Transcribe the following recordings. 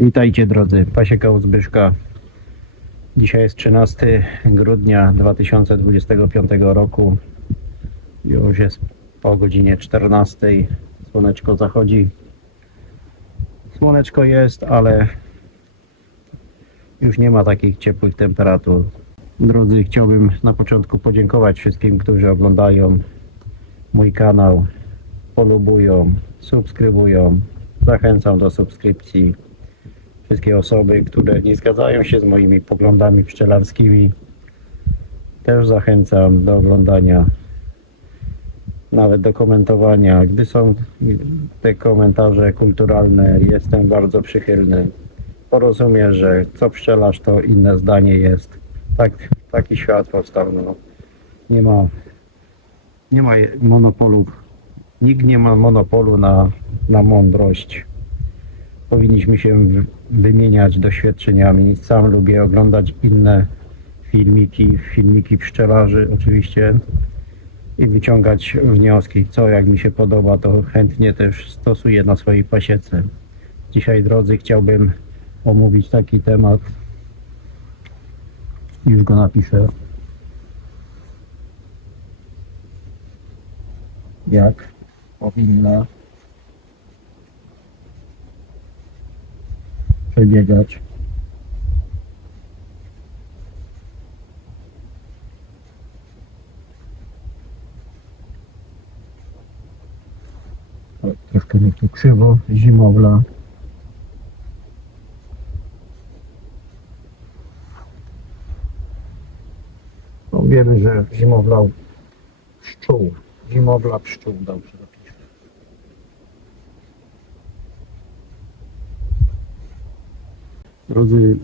Witajcie drodzy, pasieka u Zbyszka. Dzisiaj jest 13 grudnia 2025 roku. Już jest po godzinie 14. Słoneczko zachodzi. Słoneczko jest, ale już nie ma takich ciepłych temperatur. Drodzy, chciałbym na początku podziękować wszystkim, którzy oglądają mój kanał, polubują, subskrybują. Zachęcam do subskrypcji. Wszystkie osoby, które nie zgadzają się z moimi poglądami pszczelarskimi, też zachęcam do oglądania, nawet do komentowania. Gdy są te komentarze kulturalne, jestem bardzo przychylny. Porozumiem, że co pszczelarz, to inne zdanie jest. Taki świat powstał. No. Nie ma monopolu. Nikt nie ma monopolu na mądrość. Powinniśmy się wymieniać doświadczeniami. Sam lubię oglądać inne filmiki pszczelarzy oczywiście i wyciągać wnioski, co jak mi się podoba, to chętnie też stosuję na swojej pasiece. Dzisiaj, drodzy, chciałbym omówić taki temat, już go napiszę, jak powinna przebiegać troszkę mi tu krzywo, zimowla. No, wiemy, że zimowla pszczół, dobrze napiszę. Drodzy,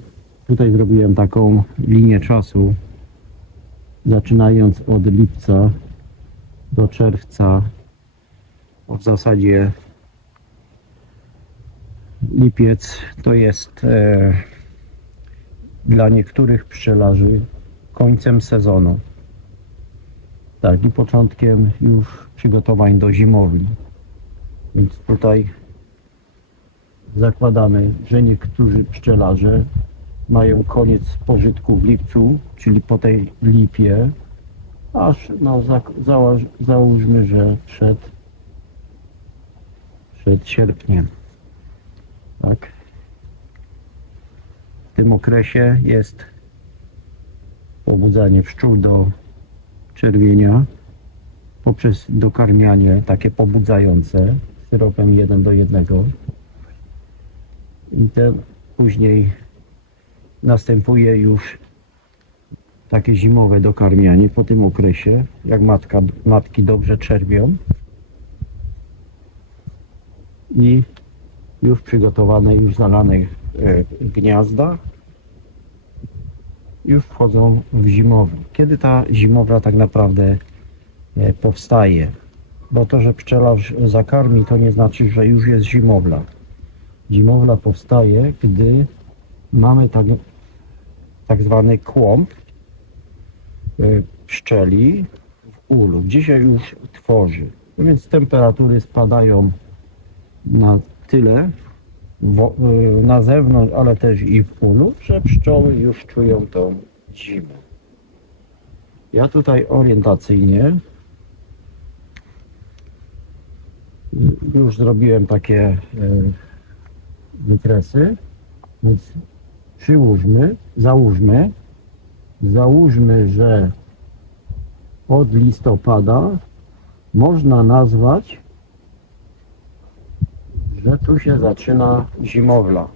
tutaj zrobiłem taką linię czasu, zaczynając od lipca do czerwca. W zasadzie lipiec to jest dla niektórych pszczelarzy końcem sezonu. Tak, i początkiem już przygotowań do zimowli. Więc tutaj zakładamy, że niektórzy pszczelarze mają koniec pożytku w lipcu, czyli po tej lipie, aż no, załóżmy, że przed sierpniem. Tak. W tym okresie jest pobudzanie pszczół do czerwienia poprzez dokarmianie takie pobudzające syropem 1:1. I później następuje już takie zimowe dokarmianie po tym okresie, jak matki dobrze czerwią i już przygotowane, już zalane gniazda już wchodzą w zimowę. Kiedy ta zimowla tak naprawdę powstaje? Bo to, że pszczelarz zakarmi, to nie znaczy, że już jest zimowla. Zimowla powstaje, gdy mamy tak zwany kłąb pszczeli w ulu, gdzie się już tworzy. No więc temperatury spadają na tyle na zewnątrz, ale też i w ulu, że pszczoły już czują tą zimę. Ja tutaj orientacyjnie już zrobiłem takie wykresy, więc załóżmy, że od listopada można nazwać, że tu się zaczyna zimowla.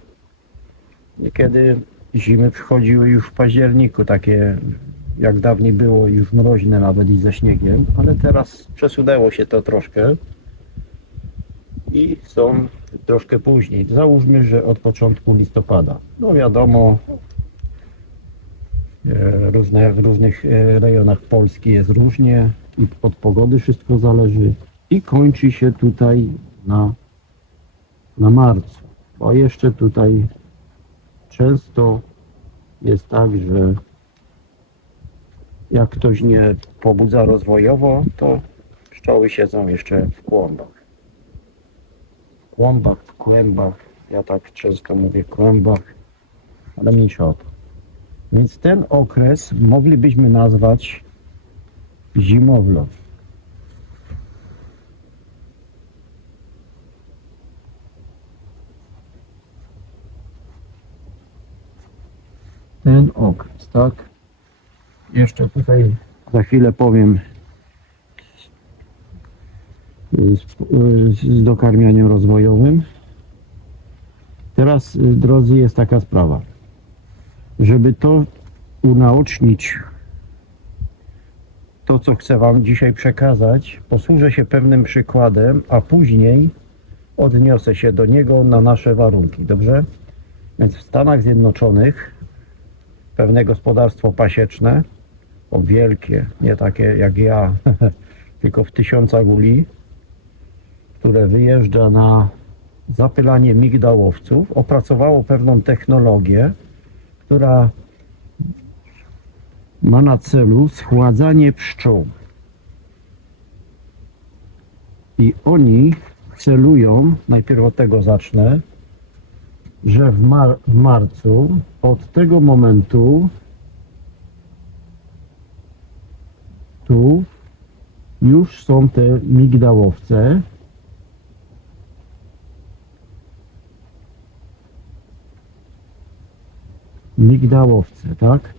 Niekiedy zimy przychodziły już w październiku, takie jak dawniej było, już mroźne nawet i ze śniegiem, ale teraz przesunęło się to troszkę i są troszkę później. Załóżmy, że od początku listopada. No wiadomo, w różnych rejonach Polski jest różnie i od pogody wszystko zależy i kończy się tutaj na marcu, bo jeszcze tutaj często jest tak, że jak ktoś nie pobudza rozwojowo, to pszczoły siedzą jeszcze w kłębach, w kłębach, Ja tak często mówię kłębach, ale mniejsza o to. Więc ten okres moglibyśmy nazwać zimowlą. Ten okres, tak? Jeszcze tutaj za chwilę powiem z dokarmianiem rozwojowym. Teraz, drodzy, jest taka sprawa. Żeby to unaocznić, to co chcę Wam dzisiaj przekazać, posłużę się pewnym przykładem, a później odniosę się do niego na nasze warunki, dobrze? Więc w Stanach Zjednoczonych pewne gospodarstwo pasieczne, o wielkie, nie takie jak ja, tylko w tysiącach uli, które wyjeżdża na zapylanie migdałowców, opracowało pewną technologię, która ma na celu schładzanie pszczół. I oni celują, najpierw od tego zacznę, że w marcu od tego momentu tu już są te migdałowce. Migdałowce, tak?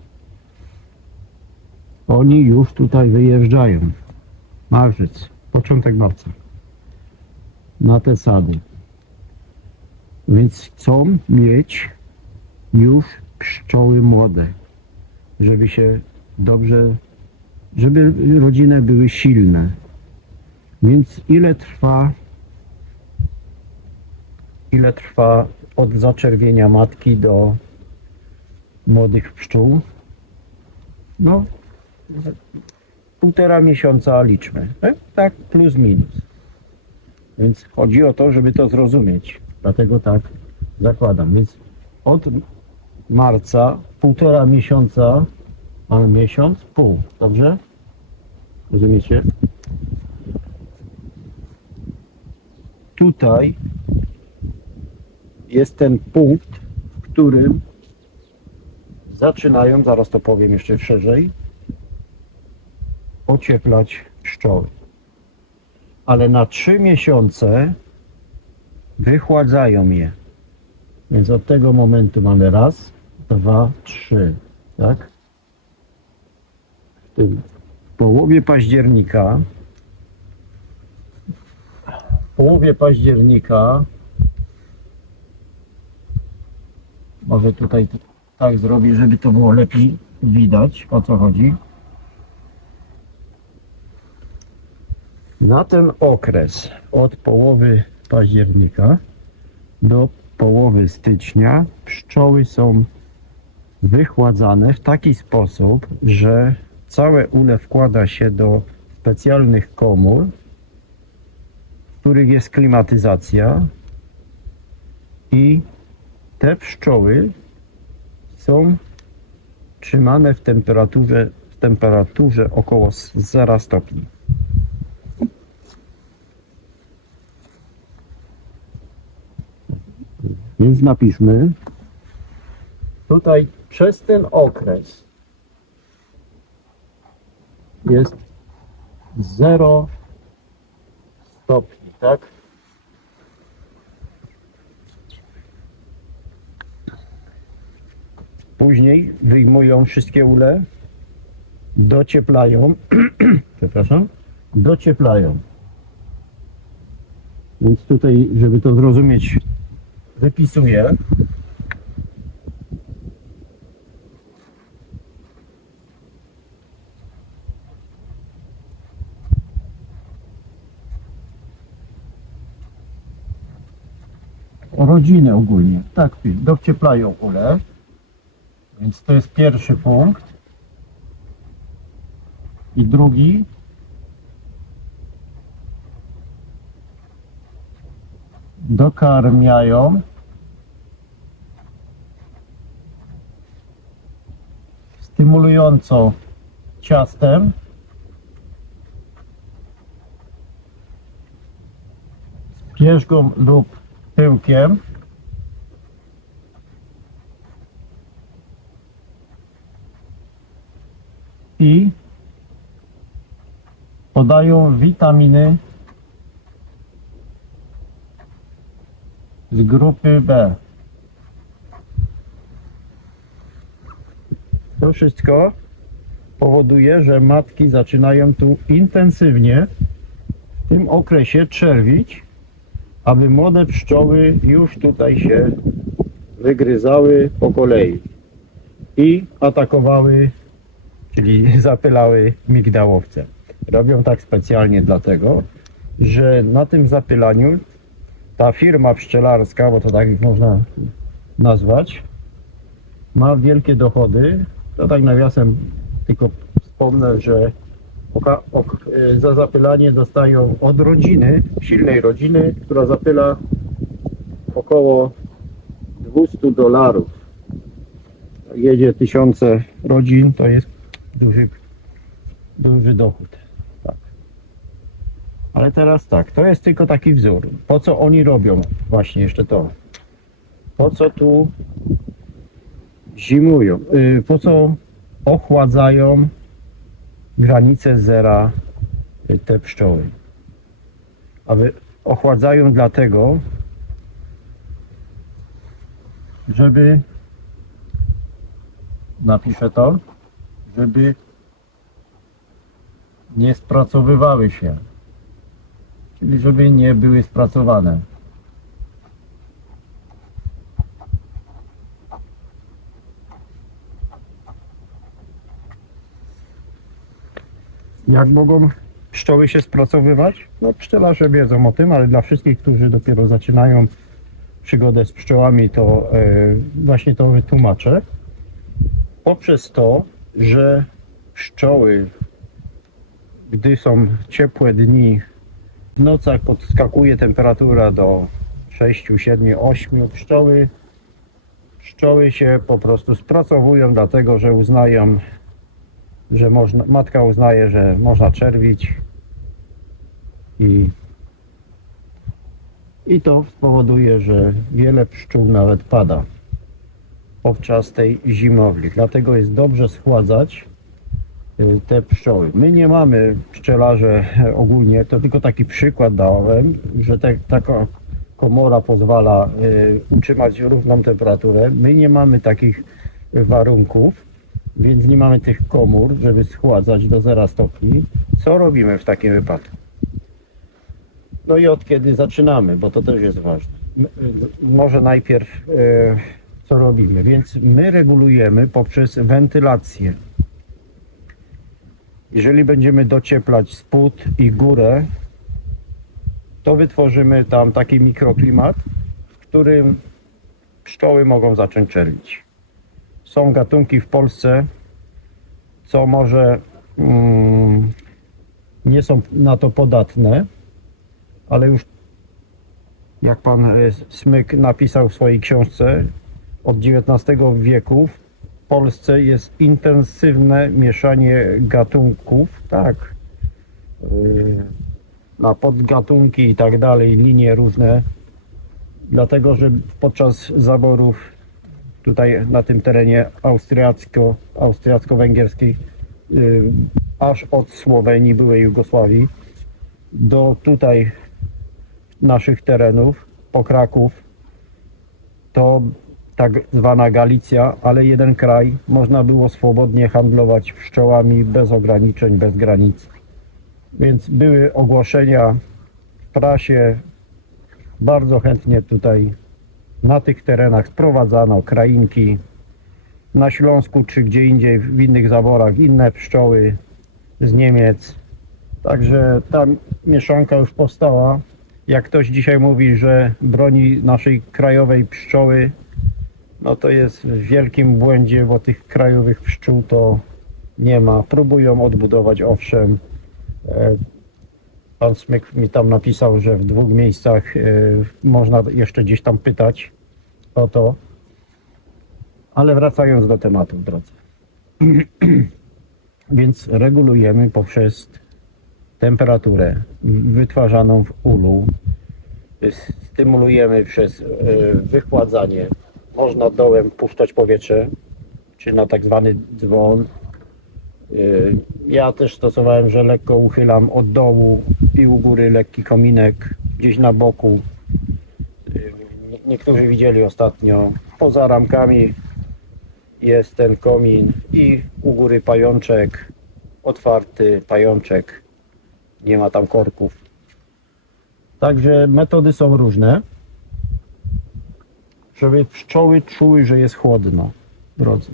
Oni już tutaj wyjeżdżają. Marzec, początek marca. Na te sady. Więc chcą mieć już pszczoły młode, żeby się dobrze, żeby rodziny były silne. Więc ile trwa od zaczerwienia matki do młodych pszczół? No, 1,5 miesiąca liczmy, tak plus minus. Więc chodzi o to, żeby to zrozumieć. Dlatego tak zakładam. Więc od marca 1,5 miesiąca, mamy miesiąc, pół, dobrze? Rozumiecie? Tutaj jest ten punkt, w którym zaczynają, zaraz to powiem jeszcze szerzej, ocieplać pszczoły. Ale na 3 miesiące wychładzają je. Więc od tego momentu mamy raz, 2, 3, tak? W połowie października, może tutaj tak zrobię, żeby to było lepiej widać, o co chodzi. Na ten okres od połowy października do połowy stycznia pszczoły są wychładzane w taki sposób, że całe ule wkłada się do specjalnych komór, w których jest klimatyzacja i te pszczoły są trzymane w temperaturze około 0 stopni. Więc napiszmy tutaj przez ten okres jest 0 stopni, tak? Później wyjmują wszystkie ule, docieplają, przepraszam, docieplają. Więc tutaj, żeby to zrozumieć, wypisuję. Rodziny ogólnie, tak, docieplają ule. Więc to jest pierwszy punkt. I drugi. Dokarmiają. Stymulująco ciastem. Z pierzgą lub pyłkiem. i podają witaminy z grupy B. To wszystko powoduje, że matki zaczynają tu intensywnie w tym okresie czerwić, aby młode pszczoły już tutaj się wygryzały po kolei i atakowały, czyli zapylały migdałowce. Robią tak specjalnie dlatego, że na tym zapylaniu ta firma pszczelarska, bo to tak ich można nazwać, ma wielkie dochody. To tak nawiasem tylko wspomnę, że za zapylanie dostają od rodziny, silnej rodziny, która zapyla około $200. Jedzie tysiące rodzin, to jest duży dochód. Tak. Ale teraz tak, to jest tylko taki wzór. Po co oni robią? Właśnie jeszcze to. Po co tu zimują? Po co ochładzają granice zera te pszczoły? Aby ochładzają dlatego, żeby, napiszę to, żeby nie spracowywały się, czyli żeby nie były spracowane. Jak mogą pszczoły się spracowywać? No, pszczelarze wiedzą o tym, ale dla wszystkich, którzy dopiero zaczynają przygodę z pszczołami, to właśnie to wytłumaczę. Poprzez to, że pszczoły, gdy są ciepłe dni, w nocach podskakuje temperatura do 6, 7, 8, pszczoły się po prostu spracowują, dlatego że uznają, że matka uznaje, że można czerwić i to spowoduje, że wiele pszczół nawet pada podczas tej zimowli. Dlatego jest dobrze schładzać te pszczoły. My nie mamy, pszczelarze ogólnie, to tylko taki przykład dałem, że taka komora pozwala utrzymać równą temperaturę. My nie mamy takich warunków, więc nie mamy tych komór, żeby schładzać do 0 stopni. Co robimy w takim wypadku? No i od kiedy zaczynamy, bo to też jest ważne. Może najpierw co robimy? Więc my regulujemy poprzez wentylację. Jeżeli będziemy docieplać spód i górę, to wytworzymy tam taki mikroklimat, w którym pszczoły mogą zacząć czerwić. Są gatunki w Polsce, co może nie są na to podatne, ale już jak pan Smyk napisał w swojej książce, od XIX wieku w Polsce jest intensywne mieszanie gatunków, tak, na podgatunki i tak dalej, linie różne, dlatego że podczas zaborów tutaj na tym terenie austriacko-węgierskiej, aż od Słowenii, byłej Jugosławii, do tutaj naszych terenów, po Kraków, to tak zwana Galicja, ale jeden kraj, można było swobodnie handlować pszczołami bez ograniczeń, bez granic. Więc były ogłoszenia w prasie, bardzo chętnie tutaj na tych terenach sprowadzano krainki. Na Śląsku czy gdzie indziej w innych zaborach inne pszczoły z Niemiec. Także ta mieszanka już powstała. Jak ktoś dzisiaj mówi, że broni naszej krajowej pszczoły, no to jest w wielkim błędzie, bo tych krajowych pszczół to nie ma. Próbują odbudować, owszem. Pan Smyk mi tam napisał, że w 2 miejscach można jeszcze gdzieś tam pytać o to. Ale wracając do tematu, drodzy. Więc regulujemy poprzez temperaturę wytwarzaną w ulu. Stymulujemy przez wychładzanie. Można dołem puszczać powietrze, czy na tak zwany dzwon. Ja też stosowałem, że lekko uchylam od dołu i u góry lekki kominek gdzieś na boku. Niektórzy widzieli ostatnio, poza ramkami jest ten komin i u góry pajączek, otwarty pajączek, nie ma tam korków. Także metody są różne, żeby pszczoły czuły, że jest chłodno, drodzy.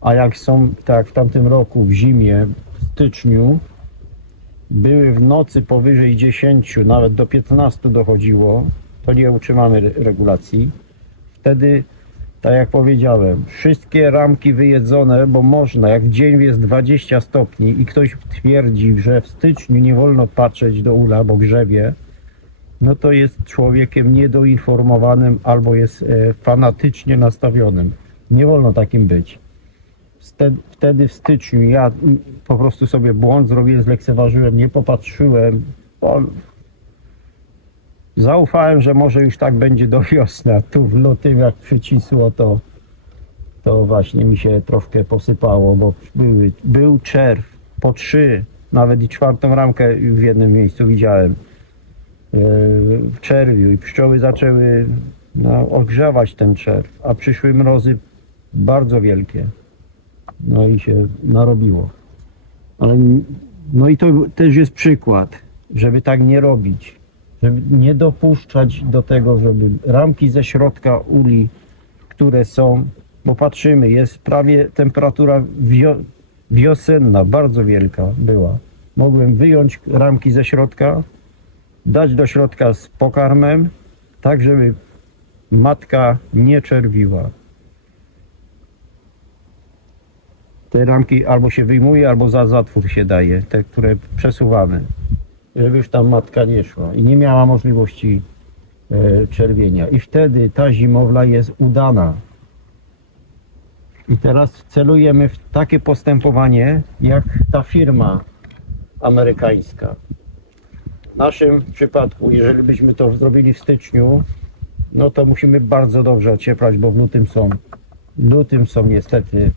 A jak są, tak w tamtym roku w zimie, w styczniu, były w nocy powyżej 10, nawet do 15 dochodziło, to nie utrzymamy regulacji. Wtedy, tak jak powiedziałem, wszystkie ramki wyjedzone, bo można, jak w dzień jest 20 stopni i ktoś twierdzi, że w styczniu nie wolno patrzeć do ula, bo grzebie, no to jest człowiekiem niedoinformowanym albo jest fanatycznie nastawionym. Nie wolno takim być. Wtedy w styczniu ja po prostu sobie błąd zrobiłem, zlekceważyłem, nie popatrzyłem. Zaufałem, że może już tak będzie do wiosny, a tu w lutym jak przycisło, to właśnie mi się troszkę posypało, bo był czerw, po 3, nawet i 4. ramkę w jednym miejscu widziałem w czerwiu i pszczoły zaczęły ogrzewać ten czerw, a przyszły mrozy bardzo wielkie. No i się narobiło. Ale no i to też jest przykład, żeby tak nie robić, żeby nie dopuszczać do tego, żeby ramki ze środka uli, które są, bo patrzymy, jest prawie temperatura wiosenna, bardzo wielka była. Mogłem wyjąć ramki ze środka, dać do środka z pokarmem, tak żeby matka nie czerwiła. Te ramki albo się wyjmuje, albo za zatwór się daje, te, które przesuwamy, żeby już tam matka nie szła i nie miała możliwości czerwienia. I wtedy ta zimowla jest udana. I teraz celujemy w takie postępowanie, jak ta firma amerykańska. W naszym przypadku, jeżeli byśmy to zrobili w styczniu, no to musimy bardzo dobrze ocieplać, bo w lutym są niestety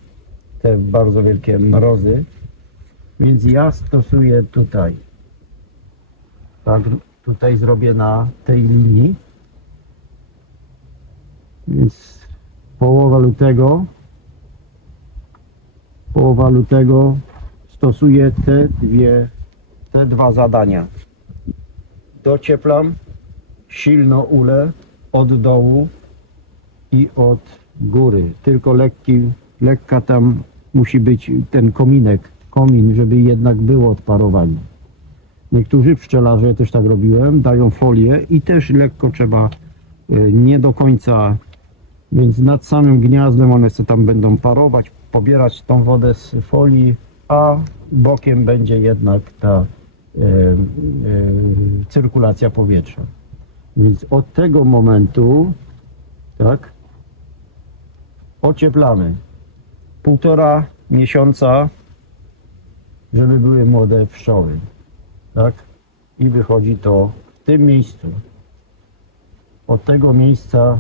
te bardzo wielkie mrozy, więc ja stosuję tutaj, tak, tutaj zrobię na tej linii, więc połowa lutego stosuję te dwa zadania. Docieplam silno ulę od dołu i od góry, tylko lekka tam musi być ten komin, żeby jednak było odparowanie. Niektórzy pszczelarze, ja też tak robiłem, dają folię i też lekko trzeba, nie do końca, więc nad samym gniazdem one sobie tam będą parować, pobierać tą wodę z folii, a bokiem będzie jednak ta cyrkulacja powietrza. Więc od tego momentu, tak, ocieplamy. 1,5 miesiąca, żeby były młode pszczoły, tak? I wychodzi to w tym miejscu. Od tego miejsca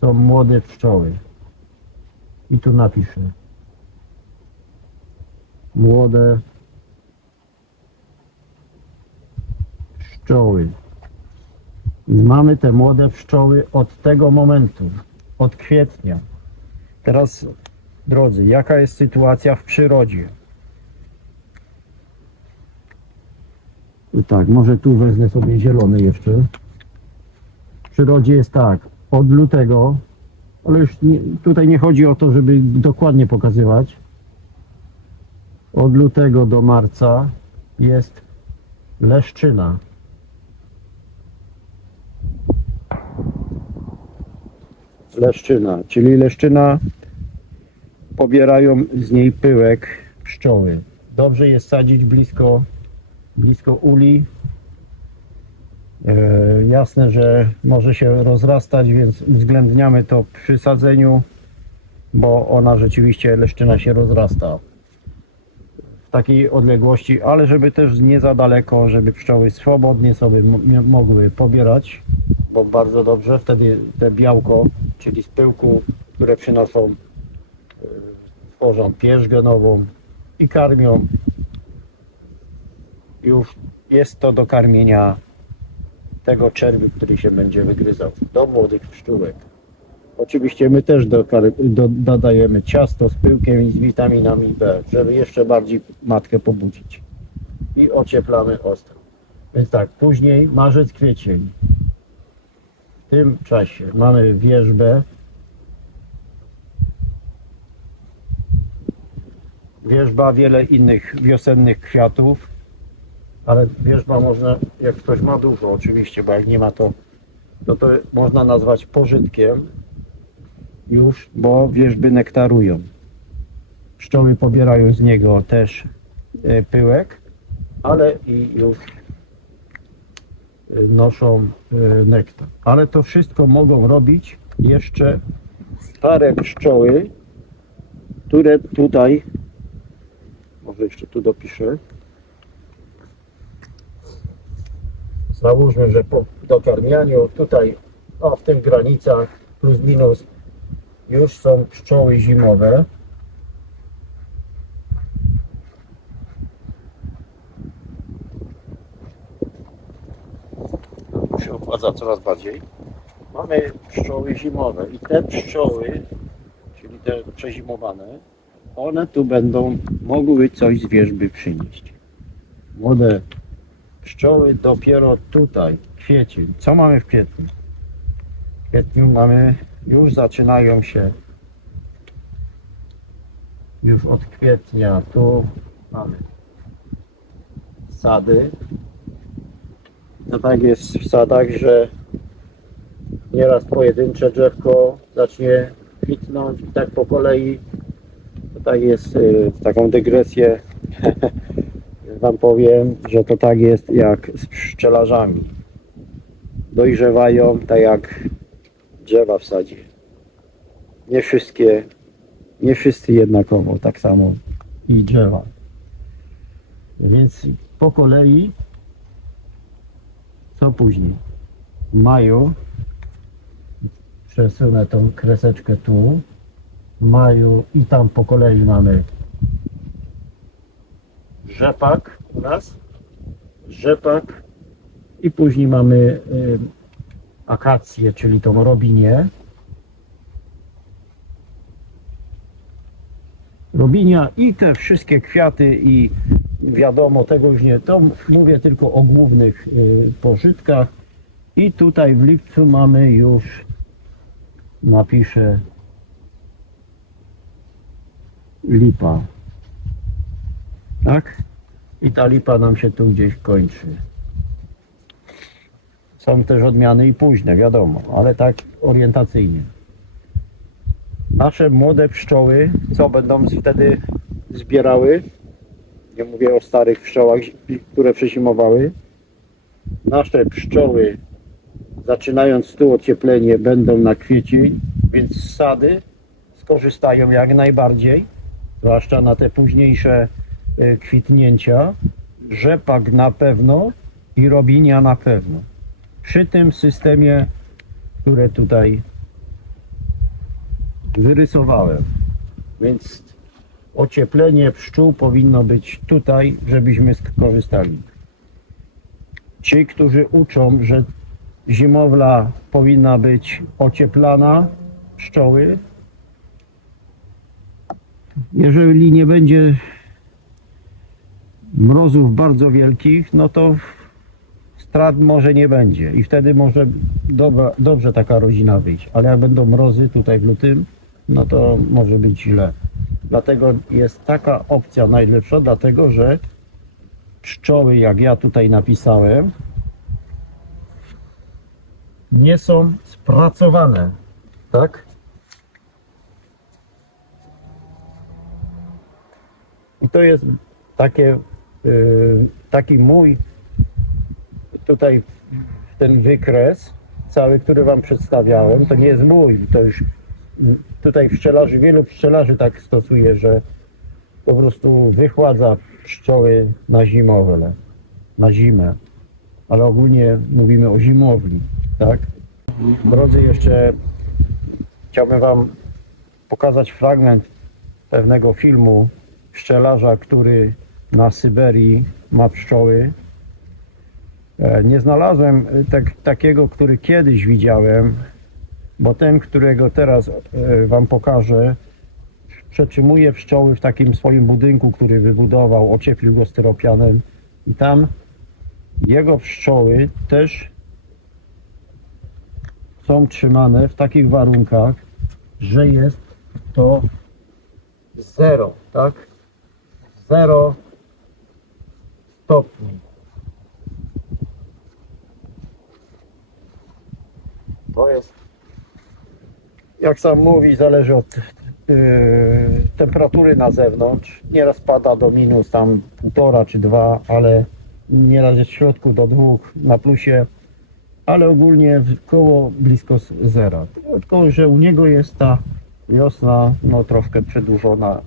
są młode pszczoły. I tu napiszę. Młode pszczoły. Mamy te młode pszczoły od tego momentu, od kwietnia. Teraz, drodzy, jaka jest sytuacja w przyrodzie? Tak, może tu wezmę sobie zielony jeszcze. W przyrodzie jest tak, od lutego, ale już tutaj nie chodzi o to, żeby dokładnie pokazywać. Od lutego do marca jest leszczyna. Leszczyna, czyli leszczyna, pobierają z niej pyłek pszczoły. Dobrze jest sadzić blisko uli. Jasne, że może się rozrastać, więc uwzględniamy to przy sadzeniu, bo ona rzeczywiście, leszczyna się rozrasta w takiej odległości, ale żeby też nie za daleko, żeby pszczoły swobodnie sobie mogły pobierać, bo bardzo dobrze wtedy te białko, czyli z pyłku, które przynoszą, tworzą pierś genową i karmią. Już jest to do karmienia tego czerwiu, który się będzie wygryzał do młodych pszczółek. Oczywiście my też dodajemy ciasto z pyłkiem i z witaminami B, żeby jeszcze bardziej matkę pobudzić. I ocieplamy ostro. Więc tak, później marzec, kwiecień. W tym czasie mamy wierzbę. Wierzba, wiele innych wiosennych kwiatów, ale wierzba można, jak ktoś ma dużo oczywiście, bo jak nie ma to można nazwać pożytkiem już, bo wierzby nektarują. Pszczoły pobierają z niego też pyłek, ale i już noszą nektar. Ale to wszystko mogą robić jeszcze stare pszczoły, które tutaj, może jeszcze tu dopiszę, załóżmy, że po dokarmianiu tutaj, w tych granicach plus minus już są pszczoły zimowe. To się opłaca coraz bardziej. Mamy pszczoły zimowe i te pszczoły, czyli te przezimowane, one tu będą mogły coś z wierzby przynieść. Młode pszczoły dopiero tutaj, kwiecień. Co mamy w kwietniu? W kwietniu mamy, już zaczynają się, już od kwietnia tu mamy sady. To tak jest w sadach, że nieraz pojedyncze drzewko zacznie kwitnąć i tak po kolei. To tak jest, taką dygresję wam powiem, że to tak jest jak z pszczelarzami. Dojrzewają tak jak drzewa w sadzie. Nie wszyscy jednakowo, tak samo i drzewa. Więc po kolei, co później? W maju, przesunę tą kreseczkę tu, w maju i tam po kolei mamy rzepak u nas, rzepak i później mamy akację, czyli tą robinię. Robinia i te wszystkie kwiaty i wiadomo, tego już nie, to mówię tylko o głównych pożytkach. I tutaj w lipcu mamy już, napiszę, lipa. Tak? I ta lipa nam się tu gdzieś kończy. Są też odmiany i późne, wiadomo, ale tak orientacyjnie. Nasze młode pszczoły, co będą wtedy zbierały? Nie mówię o starych pszczołach, które przezimowały. Nasze pszczoły, zaczynając tu ocieplenie, będą na kwiecień, więc sady skorzystają jak najbardziej, zwłaszcza na te późniejsze kwitnięcia. Rzepak na pewno i robinia na pewno. Przy tym systemie, które tutaj wyrysowałem. Więc ocieplenie pszczół powinno być tutaj, żebyśmy skorzystali. Ci, którzy uczą, że zimowla powinna być ocieplana, pszczoły, jeżeli nie będzie mrozów bardzo wielkich, no to strat może nie będzie i wtedy może dobrze taka rodzina wyjść, ale jak będą mrozy tutaj w lutym, no to może być źle. Dlatego jest taka opcja najlepsza, dlatego że pszczoły, jak ja tutaj napisałem, nie są spracowane, tak? I to jest taki mój tutaj ten wykres cały, który wam przedstawiałem, to nie jest mój, to już tutaj pszczelarzy, wielu pszczelarzy tak stosuje, że po prostu wychładza pszczoły na zimowle, na zimę, ale ogólnie mówimy o zimowli, tak? Drodzy, jeszcze chciałbym wam pokazać fragment pewnego filmu pszczelarza, który na Syberii ma pszczoły. Nie znalazłem takiego, który kiedyś widziałem, bo ten, którego teraz Wam pokażę, przetrzymuje pszczoły w takim swoim budynku, który wybudował, ocieplił go styropianem i tam jego pszczoły też są trzymane w takich warunkach, że jest to 0, tak? 0 stopni. To jest, jak sam mówi, zależy od temperatury na zewnątrz. Nieraz pada do minus tam 1,5 czy 2, ale nieraz jest w środku do 2 na plusie, ale ogólnie koło blisko zera. Tylko że u niego jest ta wiosna no troszkę przedłużona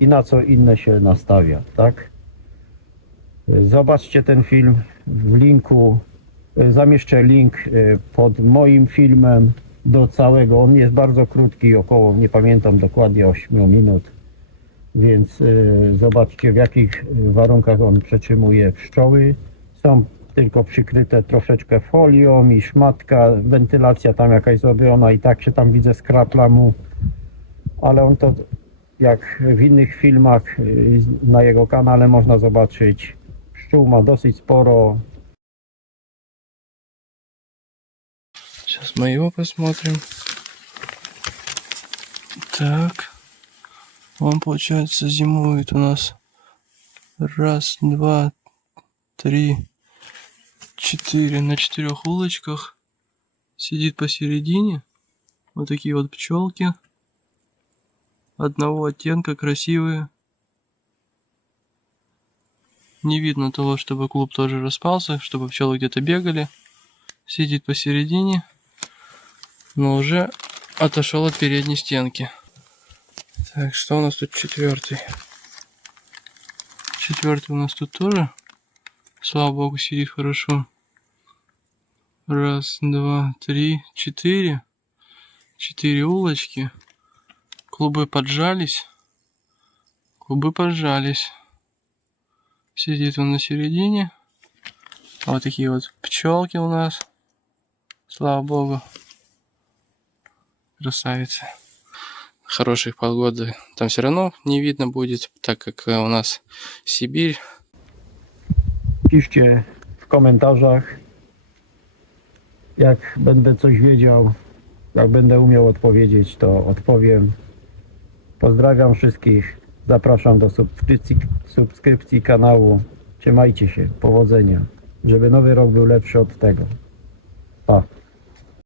i na co inne się nastawia, tak? Zobaczcie ten film w linku. Zamieszczę link pod moim filmem do całego. On jest bardzo krótki, około, nie pamiętam dokładnie, 8 minut. Więc zobaczcie, w jakich warunkach on przetrzymuje pszczoły. Są tylko przykryte troszeczkę folią i szmatka, wentylacja tam jakaś zrobiona i tak się tam widzę skrapla mu. Ale on to, jak w innych filmach na jego kanale można zobaczyć, pszczół ma dosyć sporo. Сейчас мы его посмотрим. Так. Он, получается, зимует у нас. 1, 2, 3, 4 на 4 улочках. Сидит посередине. Вот такие вот пчелки. Одного оттенка, красивые. Не видно того, чтобы клуб тоже распался, чтобы пчелы где-то бегали. Сидит посередине, но уже отошел от передней стенки. Так, что у нас тут четвертый? Четвертый у нас тут тоже, слава богу, сидит хорошо. 1, 2, 3, 4. 4 улочки. Клубы поджались. Клубы поджались. Сидит он на середине. Вот такие вот пчелки у нас. Слава богу. Красавицы. Хорошей погоды там все равно не видно будет, так как у нас Сибирь. Piszcie w komentarzach, jak będę coś wiedział, jak będę umiał odpowiedzieć, to odpowiem. Pozdrawiam wszystkich, zapraszam do subskrypcji kanału. Trzymajcie się, powodzenia, żeby nowy rok był lepszy od tego. Pa!